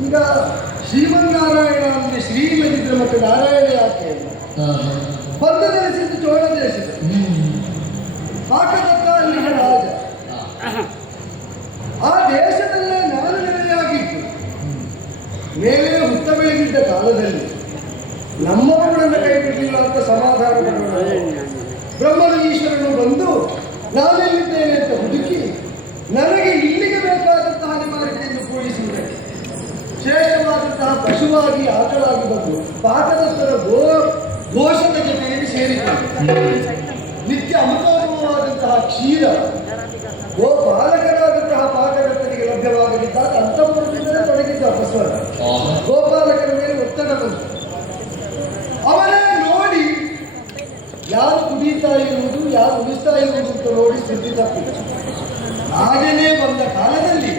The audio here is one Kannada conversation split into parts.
ಈಗ ಶ್ರೀಮನ್ನಾರಾಯಣ ಅಂದ್ರೆ ಶ್ರೀ ಇಲ್ಲದಿದ್ರೆ ಮತ್ತೆ ನಾರಾಯಣ ಯಾಕೆ ಬಂದ ದೇಶದ ಚೋಳ ದೇಶದ ಪಾಕದತ್ತ ಅಲ್ಲಿನ ರಾಜ. ಆ ದೇಶದಲ್ಲೇ ನಾನು ನೆಲೆಯಾಗಿದ್ದು ಮೇಲೆ ಹುತ್ತ ಬೆಳೆದಿದ್ದ ಕಾಲದಲ್ಲಿ ನಮ್ಮವರನ್ನ ಕೈ ಬಿಡಲಿಲ್ಲ ಅಂತ ಸಮಾಧಾನ ಬ್ರಹ್ಮನ ಈಶ್ವರನು ಬಂದು ನಾನೆಲ್ಲಿದ್ದೇನೆ ಅಂತ ಹುಡುಕಿ ನನಗೆ ಇಲ್ಲಿಗೆ ಬೇಕಾದಂತಹ ಅನಿವಾರ್ಯತೆಯನ್ನು ಪೂರೈಸುವುದಕ್ಕೆ ಶ್ರೇಷ್ಠವಾದಂತಹ ಪಶುವಾಗಿ ಆಕಳಾಗಿ ಬಂದು ಪಾಕದತ್ತರ ಘೋಷದ ಜೊತೆಯಲ್ಲಿ ಸೇರಿಕೊಂಡು ನಿತ್ಯ ಅಮೃತೋಪಮವಾದಂತಹ ಕ್ಷೀರ ಗೋಪಾಲಕರಾದಂತಹ ಪಾಕದತ್ತನಿಗೆ ಲಭ್ಯವಾಗಲಿದ್ದಾಗ ಅಂತಃಪುರದಿಂದಲೇ ತೊಡಗಿದ್ದ ಅಪಸ್ವರ ಗೋಪಾಲಕರ ಮೇಲೆ ಒತ್ತಡ ಬಂತು. ಅವರೇ ನೋಡಿ ಯಾರು ಕುಡಿಯುತ್ತಾ ಇರುವುದು ಯಾರು ಉಳಿಸ್ತಾ ಇರುವುದು ಅಂತ ನೋಡಿ ಸುದ್ದಿ ತಪ್ಪಿತು. ಹಾಗೆಯೇ ಬಂದ ಕಾಲದಲ್ಲಿ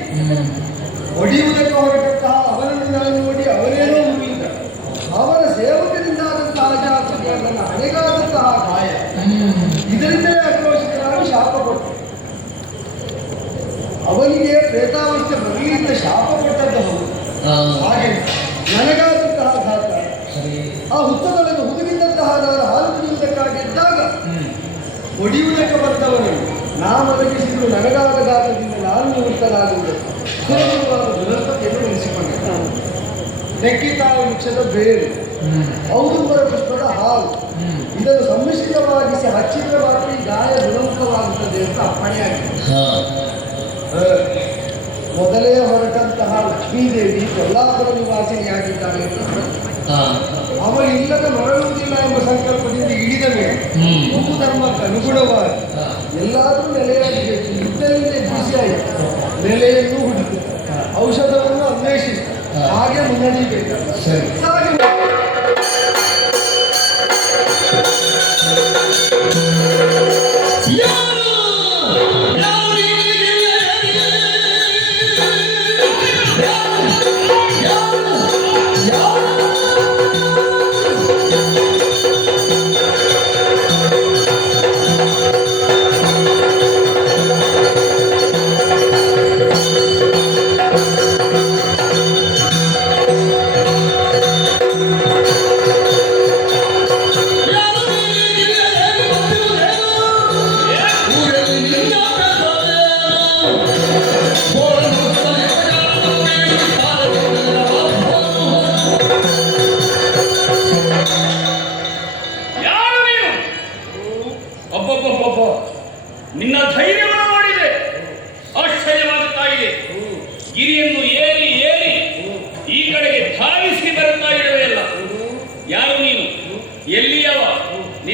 ಹೊಡೆಯುವುದಕ್ಕೆ ಹೊರಟಂತಹ ಅವರನ್ನು ನಾನು ನೋಡಿ ಅವರೇನೋ ಮುಗಿದ ಅವರ ಸೇವಕರಿಂದಾದಂತಹ ಅಜಾತಕ್ಕೆ ನನ್ನ ಹಣೆಗಾದಂತಹ ಗಾಯ ಇದರಿಂದಲೇ ಆಕ್ರೋಶಿತರಾಗಿ ಶಾಪ ಕೊಟ್ಟರು. ಅವನಿಗೆ ಪ್ರೇತಾವಸ್ಥೆ ಬರಲಿಂದ ಶಾಪ ಕೊಟ್ಟದ್ದು ಹೌದು. ಹಾಗೆ ನನಗಾದಂತಹ ಘಾತ ಆ ಹುತ್ತದೊಳಗೆ ಹುದುಗಿದ್ದಂತಹ ನಾನು ಹಾಲು ಕುಡಿಯುವುದಕ್ಕಾಗಿ ಇದ್ದಾಗ ಹೊಡೆಯುವುದಕ್ಕೆ ಬಂದವನು ನಾ ಒದಗಿಸಿದ್ದು ನನಗಾದ ಘಾತದಿಂದ ನಾನು ನಿವೃತ್ತನಾಗುವುದಕ್ಕೆ ಸುಲಭವಾದ ದುರಸ್ಥತೆಯನ್ನು ನೆನೆಸಿಕೊಂಡಿದ್ದ. ನೆಕ್ಕಿತಾವ ವೃಕ್ಷದ ಬೇರು ಔದುಂಬರ ಪುಷ್ಪದ ಹಾಲು ಇದನ್ನು ಸಮ್ಮಿಶ್ರಿತವಾಗಿಸಿ ಹಚ್ಚಿದ್ರೆ ಮಾತ್ರ ಈ ಗಾಯ ಗುಣಮುಖವಾಗುತ್ತದೆ ಅಂತ ಅಪ್ಪಣೆಯಾಗಿದೆ. ಮೊದಲೇ ಹೊರಟಂತಹ ಲಕ್ಷ್ಮೀದೇವಿ ಕೊಲ್ಲಾಪುರ ನಿವಾಸಿನಿಯಾಗಿದ್ದಾಳೆ ಅಂತ ಅವಳಿಲ್ಲದ ಮರಳುವುದಿಲ್ಲ ಎಂಬ ಸಂಕಲ್ಪದಿಂದ ಇಳಿದ ಮೇಲೆ ಹಿಂದೂ ಧರ್ಮಕ್ಕೆ ಅನುಗುಣವಾಗಿ ಎಲ್ಲಾದರೂ ನೆಲೆಯಾಗಬೇಕು. ಯುದ್ಧದಿಂದ ಬಿಸಿಯಾಯಿತು, ನೆಲೆಯನ್ನು ಹುಡುಕಿ ಔಷಧವನ್ನು ಅನ್ವೇಷಿಸಿ ಹಾಗೆ ಮುನ್ನಡೆಯಬೇಕು.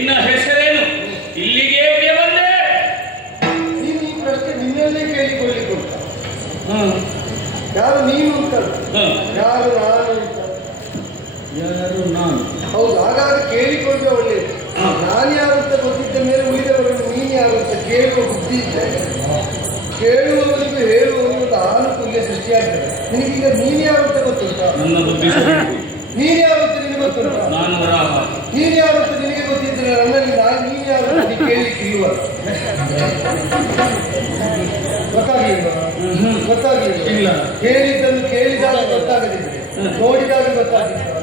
ನಿನ್ನ ಹೆಸರೇನು? ಇಲ್ಲಿಗೆ ಬಂದೆ. ನೀನು ಈ ಪ್ರಶ್ನೆ ನಿನ್ನಲ್ಲೇ ಕೇಳಿಕೊಳ್ಳಿಕ್ಕೆ ಉಂಟ. ಯಾರು ನೀನು ಅಂತ, ಯಾರು ನಾನು ಅಂತ. ಯಾರು ನಾನು? ಹೌದು, ಹಾಗಾಗಿ ಕೇಳಿಕೊಂಡ್ರೆ ಒಳ್ಳೆಯದು. ನಾನು ಯಾರು ಅಂತ ಗೊತ್ತಿದ್ದ ಮೇಲೆ ಉಳಿದವರನ್ನು ನೀನು ಯಾರು ಅಂತ ಕೇಳುವ ಬುದ್ಧಿ ಇದ್ದರೆ ಕೇಳುವವನಿಗೂ ಹೇಳುವವನಿಗೂ ಒಂದು ಆನುಕೂಲ್ಯ ಸೃಷ್ಟಿಯಾಗ್ತದೆ. ನಿನಗೀಗ ನೀನು ಯಾರು ಅಂತ ಗೊತ್ತುಂಟ? ನನ್ನ ಬುದ್ಧಿ ನೀನು ಯಾರು ಅಂತ ನಿನಗೆ ಗೊತ್ತುಂಟ? ನಾನು ವರಾಹ. ನೀನು ಯಾರು ಅಂತ ನಿನಗೆ ಗೊತ್ತಿದ್ರೆ ನನ್ನಲ್ಲಿ ನೀನು ಯಾರು ಅಂತ ಕೇಳಲಿಕ್ಕೆ ಇಲ್ವ? ಗೊತ್ತಾಗಿಲ್ವಾ? ಇಲ್ಲ. ಕೇಳಿದ್ದನ್ನು ಕೇಳಿದಾಗ ಗೊತ್ತಾಗದಿದ್ರೆ ನೋಡಿದಾಗ ಗೊತ್ತಾಗಿತ್ತು.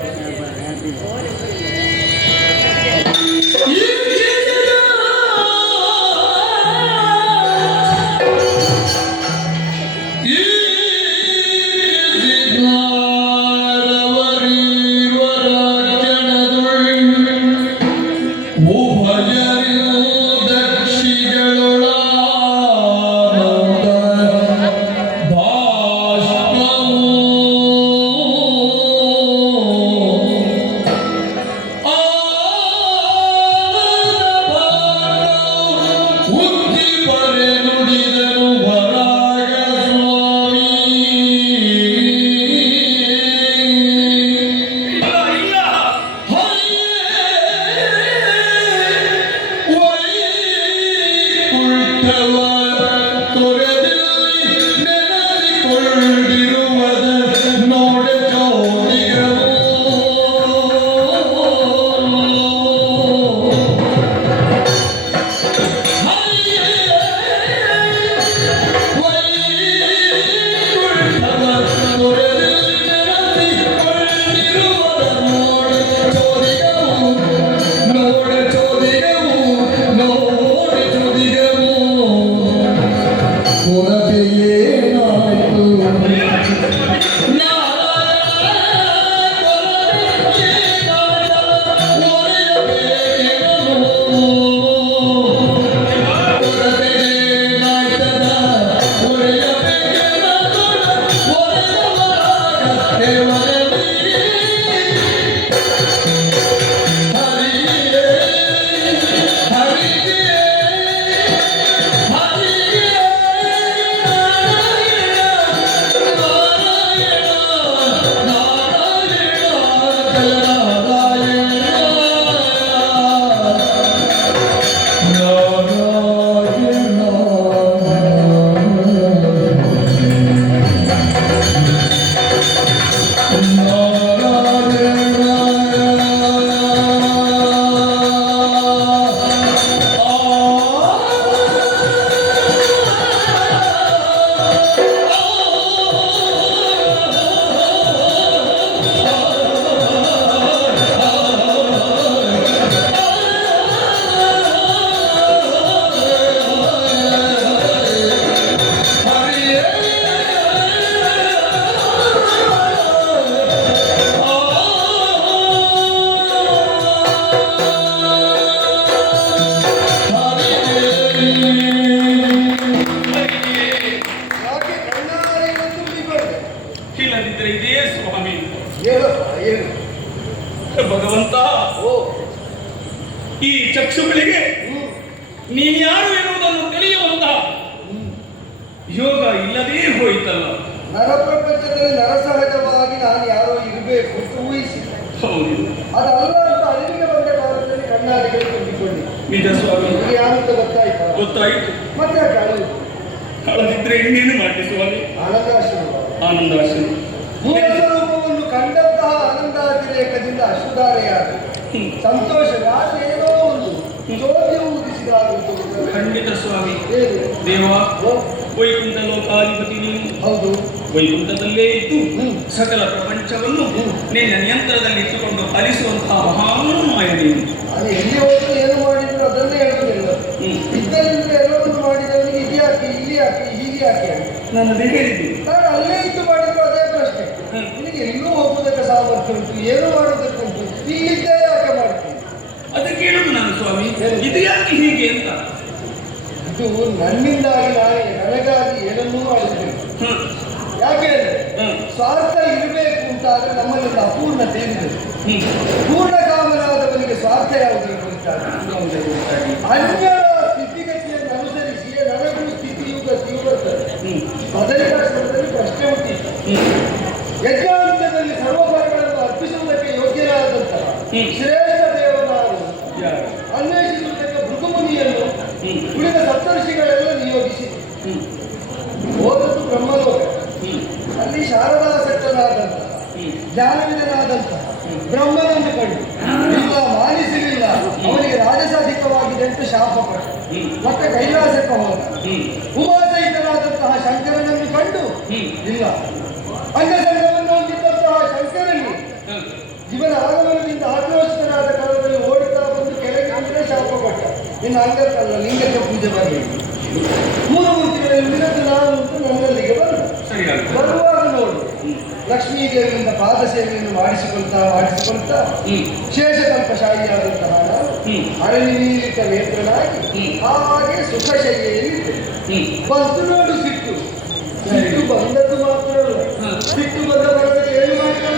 ಇಲ್ಲದಿದ್ದರೆ ಇದೇ ಸ್ವಾಮಿ. ಏನು ಭಗವಂತ, ಈ ಚಕ್ಷುಗಳಿಗೆ ನೀನು ಯಾರು ಎನ್ನುವುದನ್ನು ತಿಳಿಯುವಂತ ಯೋಗ ಇಲ್ಲದೇ ಹೋಯಿತಲ್ಲ. ನರಪ್ರಪಂಚದಲ್ಲಿ ನರಸಹಜವಾಗಿ ನಾನು ಯಾರೋ ಇರಬೇಕು ಅಂತ ಊಹಿಸಿದ್ದೆ. ಹೌದು, ಅದಲ್ಲ ಅಂತ ಅರಿವಿಗೆ ಬಂದ ಕಾಲದಲ್ಲಿ ಕಣ್ಣಾಡಿಗಳು ತುಂಬಿಕೊಳ್ಳಿ. ನಿಜ ಸ್ವಾಮಿ, ಯಾರಂತ ಗೊತ್ತಾಯ್ತಾ? ಗೊತ್ತಾಯಿತು. ಮತ್ತೆ ಯಾಕೆ ಅಳದಿದ್ರೆ ಇನ್ನೇನು ಮಾಡಿ ಸ್ವಾಮಿ? ಆನಂದಾಶ್ರಮ ಮೂಲ ಸ್ವರೂಪವನ್ನು ಕಂಡಂತಹ ಆನಂದಾತಿರೇಕದಿಂದ ಅಶ್ರುಧಾರೆಯಾದ ಸಂತೋಷವಾದ ಏನೋ ಒಂದು ಚೋದ್ಯವು ಉದಿಸಿದಾಗುತ್ತದೆ. ಖಂಡಿತ ಸ್ವಾಮಿ. ದೇವ, ವೈಕುಂಠ ಲೋಕಾಧಿಪತಿ ನೀನು. ಹೌದು, ವೈಕುಂಠದಲ್ಲೇ ಇದ್ದು ಸಕಲ ಪ್ರಪಂಚವನ್ನು ನಿನ್ನ ನಿಯಂತ್ರಣದಲ್ಲಿ ಇಟ್ಟುಕೊಂಡು ಅಲಿಸುವಂತಹ ಮಹಾಮಾಯ ನೀನು. ನಾನು ಎಲ್ಲಿ ಹೋದ್ರು ಏನು ಮಾಡಿದ್ರು ಅದನ್ನೇ ಹೇಳುವುದಿಲ್ಲ. ಇದ್ದರಿಂದ ಎಲ್ಲವನ್ನು ಮಾಡಿದವನಿಗೆ ಇದು ಯಾಕೆ, ಇಲ್ಲಿ ಯಾಕೆ, ಹೀಗೆ ಯಾಕೆ ನಾನು ಅದೇ ಹೇಳಿದ್ದೀನಿ. ನಾನು ಅಲ್ಲೇ ಇದ್ದು ಮಾಡಿದ್ರು ಅದೇ ಪ್ರಶ್ನೆ. ನಿನಗೆ ಎಲ್ಲೂ ಹೋಗುವುದಕ್ಕೆ ಸಾಮರ್ಥ್ಯ ಉಂಟು, ಏನು ಮಾಡುವುದಕ್ಕುಂಟು, ಇಲ್ಲಿದ್ದೇ ಯಾಕೆ ಮಾಡ್ತೀನಿ? ಅದಕ್ಕೆ ಹೇಳುದು ನಾನು ಸ್ವಾಮಿ, ಇದು ಯಾಕೆ ಹೀಗೆ ಅಂತ. ಇದು ನನ್ನಿಂದಾಗಿ ನನಗಾಗಿ ಏನನ್ನೂ ಮಾಡಿದ್ದೇನೆ. ಯಾಕೆ ಸ್ವಾರ್ಥ ಇರಬೇಕು ಅಂತಾದ್ರೆ ನಮ್ಮಲ್ಲಿ ಅಪೂರ್ಣತೆ ಇದೆ. ಪೂರ್ಣ ಕಾಮನಾದವನಿಗೆ ಸ್ವಾರ್ಥ ಯಾವುದನ್ನು ಕುರಿತಾಗ ಶ್ರೇಷ್ಠ ದೇವನಾರು ಯಾರು? ಅನ್ವೇಷಿಸುವುದಕ್ಕೆ ಭೃಗುಮುನಿಯನ್ನು ಉಳಿದ ಸಪ್ತರ್ಷಿಗಳೆಲ್ಲ ನಿಯೋಗಿಸಿ ಹೋದದ್ದು ಬ್ರಹ್ಮಲೋಕ. ಅಲ್ಲಿ ಶಾರದಾಸಕ್ತನಾದಂಥ ಜ್ಞಾನವಿದನಾದಂಥ ಬ್ರಹ್ಮನನ್ನು ಕಂಡು ಇಲ್ಲ ಮಾನಿಸಲಿಲ್ಲ, ಅವನಿಗೆ ರಾಜಸಾಧಿಕವಾಗಿದೆ ಅಂತ ಶಾಪ ಪಟ್ಟು ಮತ್ತೆ ಕೈಲಾಸಕ್ಕೆ ಹೋದ. ಉಮಾಸಹಿತನಾದಂತಹ ಶಂಕರನನ್ನು ಕಂಡು ಇಲ್ಲ ಅಂಗಸಂಗವನ್ನು ಹೊಂದಿದ್ದಂತಹ ಶಂಕರನು ಇವನ ಆಗಮನದಿಂದ ಆಕ್ರೋಶಿತನಾದ ಕಾಲದಲ್ಲಿ ಓಡುತ್ತಾ ಬಂದು ಕೆಳಗೆ ಅಂದ್ರೆ ಶಾಪ ಪಟ್ಟ. ಇನ್ನು ಅಂಗಕ್ಕಲ್ಲ ಲಿಂಗಕ್ಕೆ ಪೂಜೆ ಮಾಡಬೇಕು. ಮೂರು ಮೂರ್ತಿಗಳಲ್ಲಿ ಉಳಿದದ್ದು ನಾನು ಅಂತ ನನ್ನಲ್ಲಿಗೆ ಬರುವಾಗ ನೋಡು ಲಕ್ಷ್ಮೀದೇವಿಯಿಂದ ಪಾದ ಸೇವೆಯನ್ನು ಮಾಡಿಸಿಕೊಳ್ತಾ ಶೇಷಕಲ್ಪಶಾಹಿಯಾದಂತಹ ನಾನು ಅರಳಿನೀಲಿತ ನೇತ್ರನಾಗಿ ಹಾಗೆ ಸುಖಶಯ್ಯೆಯಲ್ಲಿ ಬಂತು ನೋಡು ಸಿಟ್ಟು. ಸಿಟ್ಟು ಬಂದದ್ದು ಮಾತ್ರವಲ್ಲ, ಸಿಟ್ಟು ಬಂದ ಬರದಲ್ಲಿ ಏನು ಮಾಡ್ತಾರೆ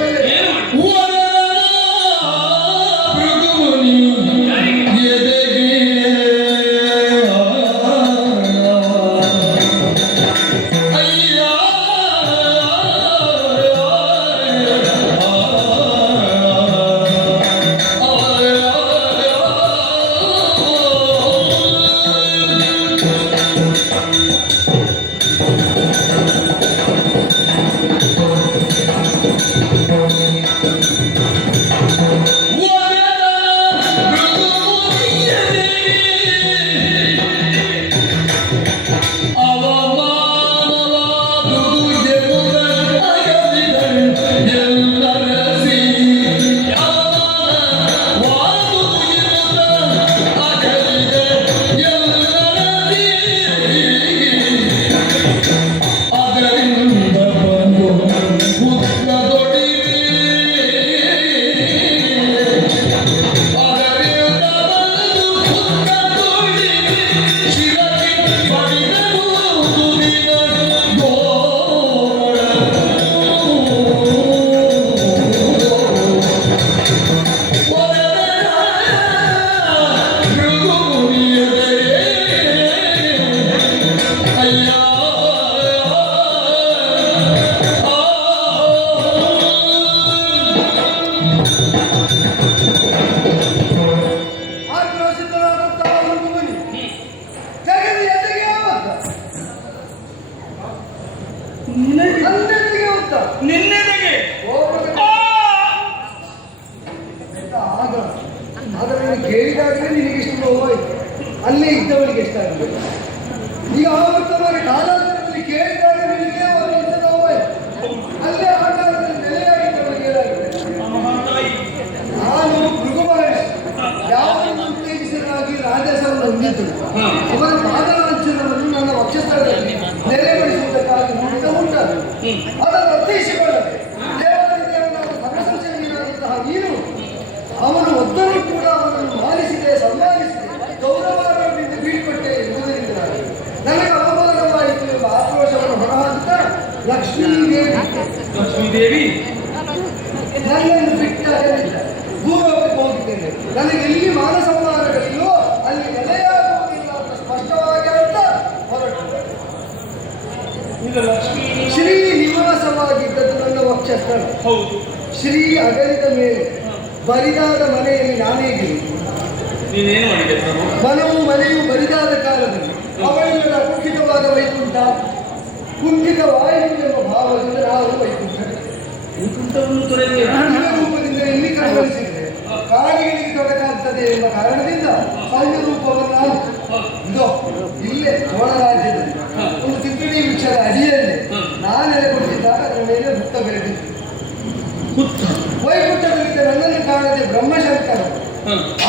ನಿನ್ನೆಗೆ ಆದರೆ ಕೇಳಿದಾಗಲೇ ನಿನಗೆ ಇಷ್ಟು ನೋವಾಯಿತು, ಅಲ್ಲೇ ಇದ್ದವನಿಗೆ ಎಷ್ಟಾಗಿದೆ. ಈಗ ಆವರ್ತವಾಗಿ ಕಾಲಾಂತರದಲ್ಲಿ ಕೇಳಿದಾಗ ನಿನಗೆ ಅವರಿಗೆ ನೋವಾಯಿತು, ಅಲ್ಲೇ ಆಕಾರದಲ್ಲಿ ನೆಲೆಯಾಗಿದ್ದವನಿಗೆ ಏನಾಗಿದೆ. ನಾನು ಭೃಗುಮಹರ್ಷಿ ಯಾವನ್ನು ಉತ್ತೇಜಿಸಲಾಗಿ ರಾಜಸವನ್ನು ಹೊಂದಿದ್ದು ಅವರ ಪಾದಲಾಂಛನವನ್ನು ನನ್ನ ವಕ್ಷಸ್ಥಳದಲ್ಲಿ ನೆಲೆಗೊಳಿಸುವುದಕ್ಕಾಗಿ ಉಂಟಾದ ಅದನ್ನು ಅರ್ಥೈಸಿಕೊಳ್ಳದೆ ದೇವಾದಿದೇವನಾದ ಸರ್ವಸಂಶಯನಾದಂತಹ ನೀನು ಅವನು ಒದ್ದರೂ ಕೂಡ ಅವನನ್ನು ಮಾನಿಸಿದೆ, ಸನ್ಮಾನಿಸಿದೆ, ಗೌರವಾರದಿಂದ ಬೀಳ್ಕೊಟ್ಟೆ ಎಂಬುದರಿಂದ ನನಗೆ ಅವಮಾನವಾಯಿತು ಎಂಬ ಆಕ್ರೋಶವನ್ನು ಹೊರಹಾಕುತ್ತಾ ಲಕ್ಷ್ಮೀದೇವಿ ನನ್ನನ್ನು ಬಿಟ್ಟಾಗಲಿಲ್ಲ, ಭೂಲೋಕಕ್ಕೆ ಹೋಗಿದ್ದೇನೆ, ನನಗೆ ಎಲ್ಲಿ ಮಾನ ಸಂಹಾರಗಳಿಲ್ಲೋ ಅಲ್ಲಿ ನೆಲೆಯಾಗುವುದಿಲ್ಲ ಅಂತ ಸ್ಪಷ್ಟವಾಗಿ ಅಂತ ಹೊರಟು. ಶ್ರೀ ನಿವಾಸವಾಗಿದ್ದದ್ದು ನನ್ನ ವಕ್ಷಸ್ಥಳ. ಹೌದು, ಶ್ರೀ ಅಗಲಿದ ಮೇಲೆ ಬರಿದಾದ ಮನೆಯಲ್ಲಿ ನಾನೇಗಿರು. ನೀನೇನು ಮಾಡಿದೆ? ಮನವು ಮನೆಯು ಬರಿದಾದ ಕಾಲದಲ್ಲಿ ಅವಳಿಲ್ಲದ ಕುಂಠಿತವಾದ ವೈಕುಂಠ, ಕುಂಠಿತವಾಯಿತು ಎಂಬ ಭಾವದಿಂದ ನಾವು ವೈಕುಂಠವನ್ನು ತೊರೆಯುವ ರೂಪದಿಂದ ಎಲ್ಲಿ ಕಳುಹಿಸಿದ್ರೆ ಕಾಡಿಗಳಿಗೆ ತೊಡಕಾಗ್ತದೆ ಎಂಬ ಕಾರಣದಿಂದ ಸಣ್ಣ ರೂಪವನ್ನು ಇದೋ ಇಲ್ಲೇ ಚೋಳ ರಾಜ್ಯದಲ್ಲಿ ಒಂದು ತಿಪ್ಪಣಿ ವೃಕ್ಷದ ಅಡಿಯಲ್ಲಿ ನಾನೆಲೆ ಕೊಟ್ಟಿದ್ದಾಗ ಅದರ ಮೇಲೆ ಹುತ್ತ ಬೆಳೆದಿತ್ತು. ವೈಕುಂಠದಲ್ಲಿದ್ದ ನನ್ನನ್ನು ಕಾಣದೆ ಬ್ರಹ್ಮಶಂಕರ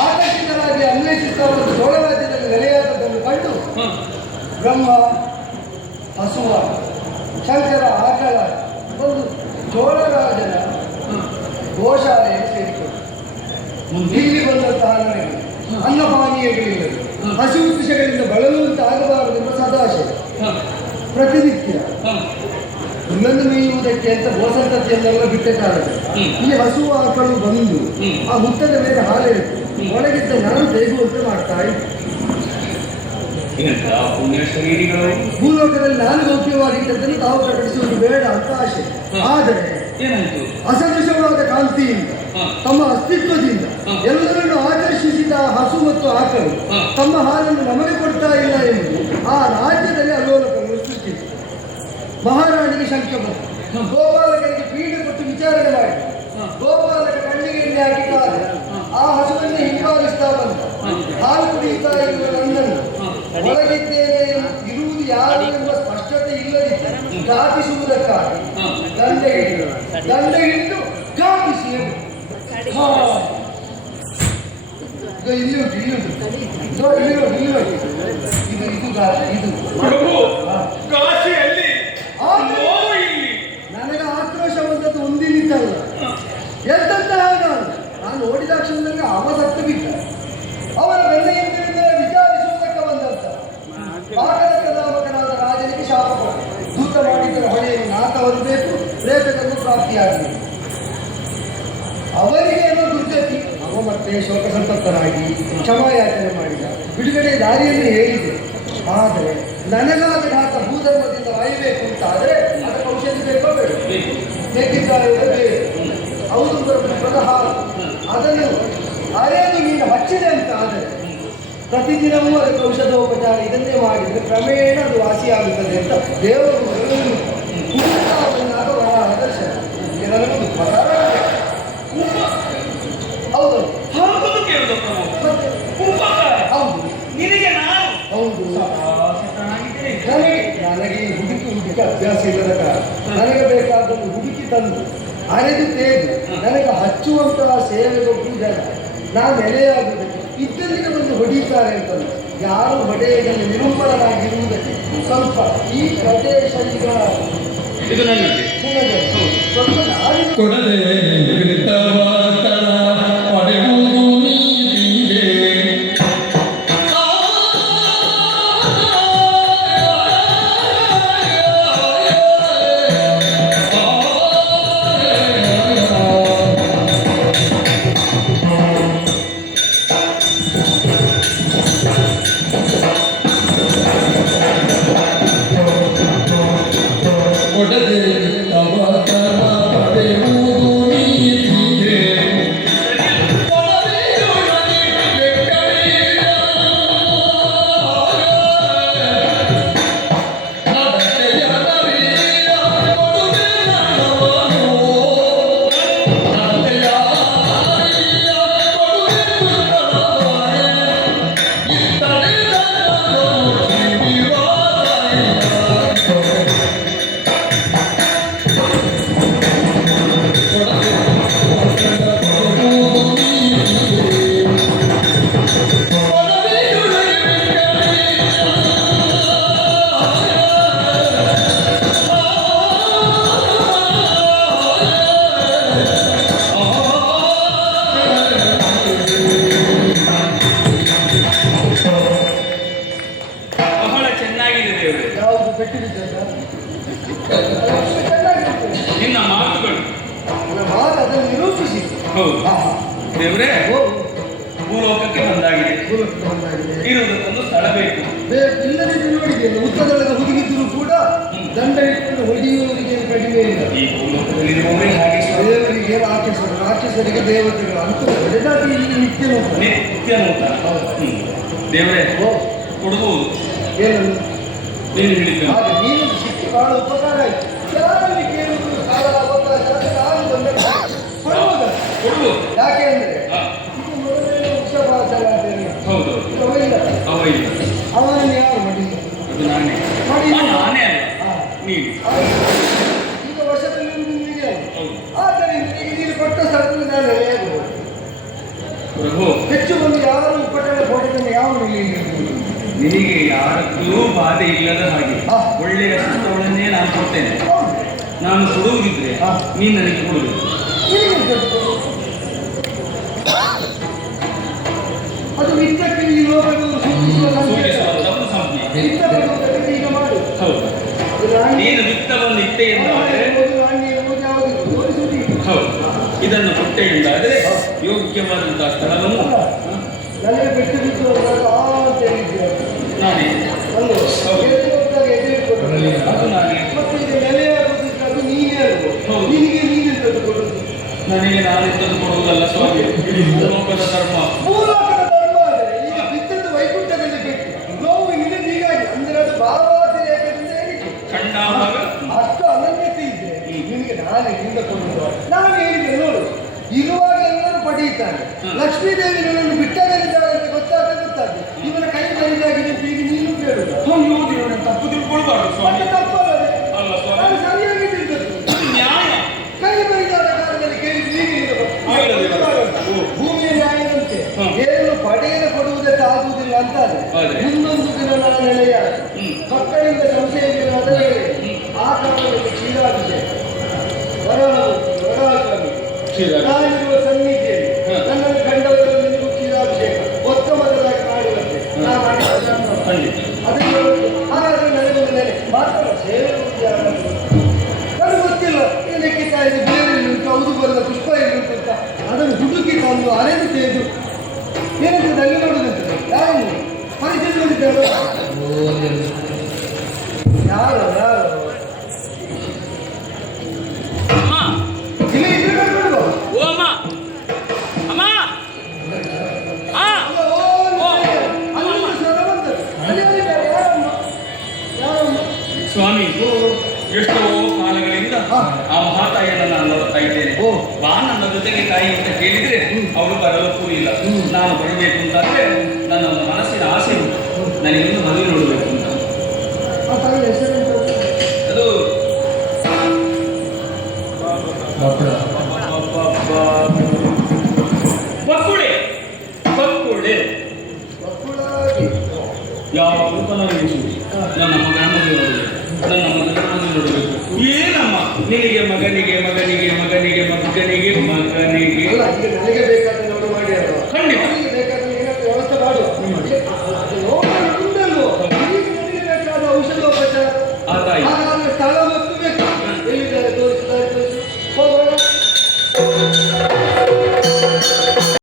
ಆಕರ್ಷಿತರಾಗಿ ಅನ್ವೇಷಿಸುತ್ತಾ ಒಂದು ಚೋಳ ರಾಜ್ಯದಲ್ಲಿ ನೆಲೆಯಾದದ್ದನ್ನು ಕಂಡು ಬ್ರಹ್ಮ ಹಸುವ, ಶಂಕರ ಆಕಳ ಒಂದು ಚೋಳರಾಜನ ಗೋಶಾಲೆಯನ್ನು ಸೇರಿಕೊಂಡು ಇಲ್ಲಿ ಬಂದಂತಹ ನನಗೆ ಅನ್ನಪಾನೀಯಗಳಿಲ್ಲದೆ ಹಸಿವು ವಿಷಯಗಳಿಂದ ಬಳಲುವಂತೆ ಆಗಬಾರದೆಂಬ ಸದಾಶಯ. ಪ್ರತಿನಿತ್ಯ ಇನ್ನೊಂದು ಮೇಯುವುದಕ್ಕೆ ಅಂತ ಗೋಸಂತತಿಯನ್ನೆಲ್ಲ ಬಿಟ್ಟ ಕಾಲದ ಈ ಹಸುವು ಆಕಳು ಬಂದು ಆ ಹುತ್ತದ ಮೇಲೆ ಹಾಲೆತ್ತು ಒಳಗಿದ್ದ ನಾನು ತೆಗೆಯುವಂತೆ ಮಾಡ್ತಾ ಇತ್ತು. ಪುಣ್ಯ ಶರೀರಿಗಳು ಭೂಲೋಕದಲ್ಲಿ ನಾನು ಗೌಪ್ಯವಾಗಿದ್ದದ್ದನ್ನು ತಾವು ಪ್ರಕಟಿಸುವುದು ಬೇಡ ಅಂತ ಆಶೆ. ಆದರೆ ಏನಾಯ್ತು? ಅಸದೃಶವಾದ ಕಾಂತಿಯಿಂದ ತಮ್ಮ ಅಸ್ತಿತ್ವದಿಂದ ಎಲ್ಲರನ್ನು ಆಕರ್ಷಿಸಿದ ಹಸು ಮತ್ತು ಆಕಳು ತಮ್ಮ ಹಾಲನ್ನು ನಮಗೆ ಕೊಡ್ತಾ ಇಲ್ಲ ಎಂದು ಆ ರಾಜ್ಯದಲ್ಲಿ ಅಲೋಲಕರು ಸೃಷ್ಟಿಸಿದರು. ಮಹಾರಾಣಿಗೆ ಶಂಕೆ ಬಂತು. ಗೋಪಾಲಕರಿಗೆ ಪೀಡೆ ಕೊಟ್ಟು ವಿಚಾರಣೆ ಮಾಡಿ ಗೋಪಾಲಕ ಕಣ್ಣಿಗೆ ಎಣ್ಣೆ ಹಾಕಿದ್ದಾರೆ. ಆ ಹಸುವನ್ನೇ ಹಿಂಬಾಲಿಸ್ತಾ ಬಂದ. ಹಾಲು ಕುಡಿಯುತ್ತಾ ಇರುವ ನನ್ನನ್ನು ಒಳಗಿದ್ದೇನೆ ಇರುವುದು ಯಾರು ಎಂಬ ಸ್ಪಷ್ಟತೆ ಇಲ್ಲದಿದ್ದರೆ ಘಾತಿಸುವುದಕ್ಕಾಗಿ ದಂಡ ಹಿಡಿದು ಘಾತಿಸಿ ಇಲ್ಲಿ ಉಂಟು ಇಲ್ಲಿ ಉಂಟು ಇದು ಪ್ರಭು ಕಾಶಿಯಲ್ಲಿ ನನಗೆ ಆಕ್ರೋಶ ಬಂದದ್ದು ಒಂದಿನಿದ್ದಲ್ಲ. ಎಂತಹ ನಾನು ನೋಡಿದ ಕ್ಷಣದಲ್ಲಿ ಅವ ಸತ್ತು ಬಿದ್ದ. ಅವರ ಬೆನ್ನೆಯಿಂದ ವಿಚಾರಿಸುವುದಕ್ಕೆ ಬಂದಂತ ಪಾಕದ ನಾಮಕನಾದ ರಾಜನಿಗೆ ಶಾಪ ಕೊಟ್ಟು ದೂತ ಮಾಡಿದ್ದರ ಹೊಳೆಯನ್ನು ನಾಕವರು ಬೇಕು, ಪ್ರೇತಗಳನ್ನು ಪ್ರಾಪ್ತಿಯಾಗಬೇಕು. ಅವರಿಗೆ ಏನೋ ದುರ್ಗತಿ. ಅವ ಮತ್ತೆ ಶೋಕ ಸಂತಪ್ತರಾಗಿ ಕ್ಷಮಾಯಾಚನೆ ಮಾಡಿದ. ಬಿಡುಗಡೆ ದಾರಿಯಲ್ಲಿ ಹೇಳಿದೆ. ಆದರೆ ನನಗಾದ ಘಾತ ಭೂಧರ್ಮದಿಂದ ಅರಿಬೇಕು ಅಂತ ಆದರೆ ಅದಕ್ಕೆ ಔಷಧಿ ಬೇಕೋ ಬೇಡ? ಬೇಕಿದ್ದಾರೆ ಹೌದು ಸ್ವತಃ ಅದನ್ನು ಅರೆದು ನೀನು ಹಚ್ಚಿದೆ ಅಂತ ಆದರೆ ಪ್ರತಿದಿನವೂ ಅದಕ್ಕೆ ಔಷಧೋಪಚಾರ ಇದನ್ನೇ ಮಾಡಿದರೆ ಕ್ರಮೇಣ ಅದು ವಾಸಿಯಾಗುತ್ತದೆ ಅಂತ ದೇವರು ಕುಟುಂಬನಾದ ದರ್ಶನ ನನಗೊಂದು ಪ್ರಕಾರ. ಹೌದು ಹೌದು ಕೇಳಿದ ಹೌದು ನಿನಗೆ ನಾನು ಹೌದು ನನಗೆ ಹುಡುಕಿ ಅಭ್ಯಾಸ ಇಲ್ಲದ ಕಾರಣ ನನಗೆ ಬೇಕಾದನ್ನು ಹುಡುಕಿ ತಂದು ಅರೆದು ತೇದು ನನಗೆ ಹಚ್ಚುವಂತಹ ಸೇವೆಗೊಬ್ಬರು ಜನ ನಾನು ನೆಲೆಯಾಗುವುದಕ್ಕೆ ಇದ್ದಲ್ಲಿಗೆ ಬಂದು ಹೊಡೀತಾರೆ ಅಂತಂದು ಯಾರು ಹೊಡೆಯದಲ್ಲಿ ನಿರೂಪಣರಾಗಿರುವುದಕ್ಕೆ ಸ್ವಲ್ಪ ಈ ಪ್ರದೇಶ ಈಗ ಇದು ನನ್ನದೇ ಸ್ವಲ್ಪ ನಾಡಿನ ಕೊಡದೆ ಪಡೆಯುವುದು ನೀತಿಗೆ ಕೊಡದೆ ಪಡೆಯುವುದು ನೀತಿಗೆ ಬಹಳ ಚೆನ್ನಾಗಿದೆ ದೇವರೇ. ಯಾವುದು ಬೆಟ್ಟಿದ್ದ ನಿನ್ನ ಮಾತುಗಳು ಮಾತು ಅದನ್ನು ನಿರೂಪಿಸಿ ಹೌದು ದೇವರೇ. ಭೂಲೋಕಕ್ಕೆ ಬಂದಾಗಿದೆ. ಇರುವುದಕ್ಕೊಂದು ಸ್ಥಳ ಬೇಕು. ಇಲ್ಲದಿದ್ದು ನೋಡಿದ್ದೇನೆ ಉತ್ತದೊಳಗೆ ಹುದುಗಿದ್ರು ಕೂಡ ದಂಡ ಇಟ್ಕೊಂಡು ಹೊಡೆಯುವವರಿಗೆ ಕಡಿಮೆ ಇಲ್ಲ. ಈ ಭೂಲೋಕದಲ್ಲಿರುವವರೇ ಹಾಗೆ ದೇವರಿಗೆ ರಾಕ್ಷಸರಿಗೆ ದೇವತೆಗಳು ಅಂತ ಹೊಡೆದಾಗಿ ಇಲ್ಲಿ ನಿತ್ಯ ನೋಡ್ತಾರೆ. ನಿತ್ಯ ನೂತನ. ದೇವರೇ ಕೊಡಬಹುದು ಏನನ್ನು ನೀನು ಹೇಳಿದ್ದೆ. ಹಾಗೆ ನೀನು ಸಿಕ್ಕಿ ಬಹಳ ಉಪಕಾರ ಆಯ್ತು. ಯಾರಲ್ಲಿ ಕೇಳುವುದು ಕಾಲ ಅವಕಾಶ ನಾನು ಬಂದ ಕೊಡುವುದಲ್ಲ. ಕೊಡುವುದು ಯಾಕೆ ಅಂದ್ರೆ ಹಾ. ಇದು ಮೊದಲನೇ ವೃಕ್ಷಭಾಷಣ ಅಂತೇಳಿ ಹೌದು ಅವಿಲ್ಲ. ಅವೈಲ್ಲ. ಅವನನ್ನು ಯಾರು ಮಾಡಿಲ್ಲ. ಅದು ನಾನೇ ಮಾಡಿ ನಾನೇ ಅಲ್ಲ ನೀನು. ಈಗ ವರ್ಷದಲ್ಲಿ ನಿಮಗೆ ಹೌದು ಆದ್ದರಿಂದ ಈಗ ನೀನು ಕೊಟ್ಟ ಸ್ಥಳದಲ್ಲಿ ನಾನು ಹೇಳಬಹುದು. ಪ್ರಭು ಹೆಚ್ಚು ಮಂದಿ ಯಾರು ಉಪಟಳ ಕೊಟ್ಟಿದ್ದನ್ನು ಯಾವ ನಿನಗೆ ಯಾರದ್ದೂ ಬಾಧೆ ಇಲ್ಲದ ಹಾಗೆ ಒಳ್ಳೆಯ ಸುತ್ತಗಳನ್ನೇ ನಾನು ಕೊಡ್ತೇನೆ. ನಾನು ಕೊಡುವುದಿದ್ರೆ ನೀನು ನನಗೆ ಕೊಡುವುದು. ಅದು ಮಿತ್ರಕ್ಕೆ ಈ ಲೋಕಗಳು ಸೂಚಿಸುವ ಸೂಚಿಸುವಂತಹ ಸಂಜ್ಞೆ. ಈಗ ಮಾಡು. ಹೌದು ನೀನು ವಿತ್ತವನ್ನು ಇಟ್ಟೆ ಎಂದಾದರೆ ಹೌದು ಇದನ್ನು ಕೊಟ್ಟೆ ಎಂದಾದರೆ ಯೋಗ್ಯವಾದಂತಹ ಸ್ಥಳವನ್ನು ನನಗೆ ಬಿಟ್ಟು ಬಿಟ್ಟು ಅಂತ ಹೇಳಿದ್ದೀರ ನಾನೇ ಅದು ನಾನೇ. ಮತ್ತೆ ಈಗ ನೆಲೆಯಾಗುವುದಕ್ಕೆ ಅದು ನೀನೇ ಅಲ್ವೋ? ಹೌದು. ನಿನಗೆ ನೀನೆಂತದ್ದು ಕೊಡುದು? ನನಗೆ ನಾನೆಂತದ್ದು ಕೊಡುವುದು ಹೌದಲ್ಲ ಸ್ವಾಮಿ, ಇದು ಭೂಲೋಕದ ಧರ್ಮ. ಭೂಲೋಕದ ಧರ್ಮ ಆದರೆ ಈಗ ಬಿದ್ದದ್ದು ವೈಕುಂಠದಲ್ಲಿ ಬಿಟ್ಟು ನೋವು ನಿನಗೆ ಹೀಗಾಗಿ ಅಂದ್ರೆ ಅದು ಭಾವವಾಸಿ ರೇಖೆಯಿಂದ ಹೇಳಿಕೆ ಕಂಡಾಗ ಅಷ್ಟು ಅನನ್ಯತೆ ಇದ್ರೆ ನಿನಗೆ ನಾನೇ ಹಿಂದೆ ಕೊಡುವುದು. ನಾನು ಹೇಳಿದೆ ನೋಡು, ಇರುವಾಗ ಎಲ್ಲರೂ ಪಡೆಯುತ್ತಾನೆ. ಲಕ್ಷ್ಮೀದೇವಿ ನನ್ನನ್ನು ಬಿಟ್ಟಲ್ಲಿದ್ದಾಳೆ ಅಂತ ಗೊತ್ತಾಗ್ತದೆ. ಇವನ ಕೈ ಬರಿದಾಗಿದೆ ಅಂತ ಈಗ ನೀನು ಕೇಳುದು. ಅಯ್ಯೋ ದೇವರೇ, ತಪ್ಪು ತಿಳ್ಕೊಳ್ಬಾರ್ದು ಸ್ವಾಮಿ. ಮತ್ತೆ ತಪ್ಪಲ್ಲದೆ ಅಲ್ಲ ಸ್ವಾಮಿ, ನಾನು ಸರಿಯಾಗಿ ತಿಳಿದದ್ದು. ಇದು ನ್ಯಾಯ. ಕೈ ಬರಿದಾದ ಕಾಲದಲ್ಲಿ ಕೇಳಿದ್ದು ನೀನು ಭೂಮಿಯ ನ್ಯಾಯದಂತೆ ಏನು ಪಡೆಯಲು ಕೊಡುವುದಕ್ಕೆ ಆಗುವುದಿಲ್ಲ ಅಂತ ಆದ್ರೆ ಮುಂದೊಂದು ದಿನ ನಾನು ನೆಲೆಯ ಮಕ್ಕಳಿಂದ ಸಂಶಯವಿಲ್ಲದ ಆ ಕಾಲದಲ್ಲಿ ಕ್ಷೀರಾಭಿಷೇಕ ನಾನಿರುವ ಸನ್ನಿಧಿಯಲ್ಲಿ ನನ್ನನ್ನು ಕಂಡವರಲ್ಲಿ ನೀವು ಕ್ಷೀರಾಭಿಷೇಕ ಒತ್ತ ಮೊದಲಾಗಿ ಮಾಡುವಂತೆ ನಾ ಮಾಡಿದ ಅದನ್ನು ಹಾಗಾದ್ರೆ ನನಗೊಂದು ನೆಲೆ ಮಾತ್ರ ಸೇವೆ ನನಗೆ ಗೊತ್ತಿಲ್ಲ ಇದಕ್ಕೆ ಕಾಯ್ದು ಬೇರೆ ಉಂಟು ಹೌದು ಬರದ ಪುಷ್ಪ ಉಂಟು ಅಂತ ಅದನ್ನು ಹುಡುಕಿ ತಂದು ಅರೆದು ತೆಗೆದು ಏನಂತ ನಲ್ಲಿ ನೋಡುದಂತೆ ಯಾರು ಪರಿಚಯದಲ್ಲಿದ್ದಾರೋ ಯಾರು ಯಾರು ಇಲ್ಲಿ ಇದ್ರೆ ನೋಡುವ ಓ ಅಮ್ಮ, ಅಮ್ಮ, ಸ್ವಾಮಿ, ಎಷ್ಟೋ ಕಾಲಗಳಿಂದ ಆ ಮಹಾತಾಯಿಯನ್ನು ನಾನು ನೋಡ್ತಾ ಇದ್ದೇನೆ. ಬಾ ನನ್ನ ಜೊತೆಗೆ ತಾಯಿ ಅಂತ ಕೇಳಿದ್ರೆ ಅವಳು ಬರಲಕ್ಕೂ ಇಲ್ಲ. ನಾನು ಬರಬೇಕು ಅಂತಂದ್ರೆ ನನ್ನ ಮನಸ್ಸಿನ ಆಸೆ ಉಂಟು, ನನಗಿನ್ನು ಮದುವೆ ನೋಡಬೇಕು ಅಂತ. ಅದು ಬಕ್ಕುಳೆ ಬಕ್ಕುಳೆ ಯಾವ ನನಗೆ ನನ್ನ ಮಗನ ಮದುವೆ ನೋಡಬೇಕು, ನನ್ನ ಮಗನ ಮದುವೆ ನೋಡಬೇಕು. ಏನಮ್ಮ ನಿನಗೆ ಮಗನಿಗೆ ಮಗನಿಗೆ ಮಗನಿಗೆ ಮಗನಿಗೆ ಮಗನಿಗೆ ನನಗೆ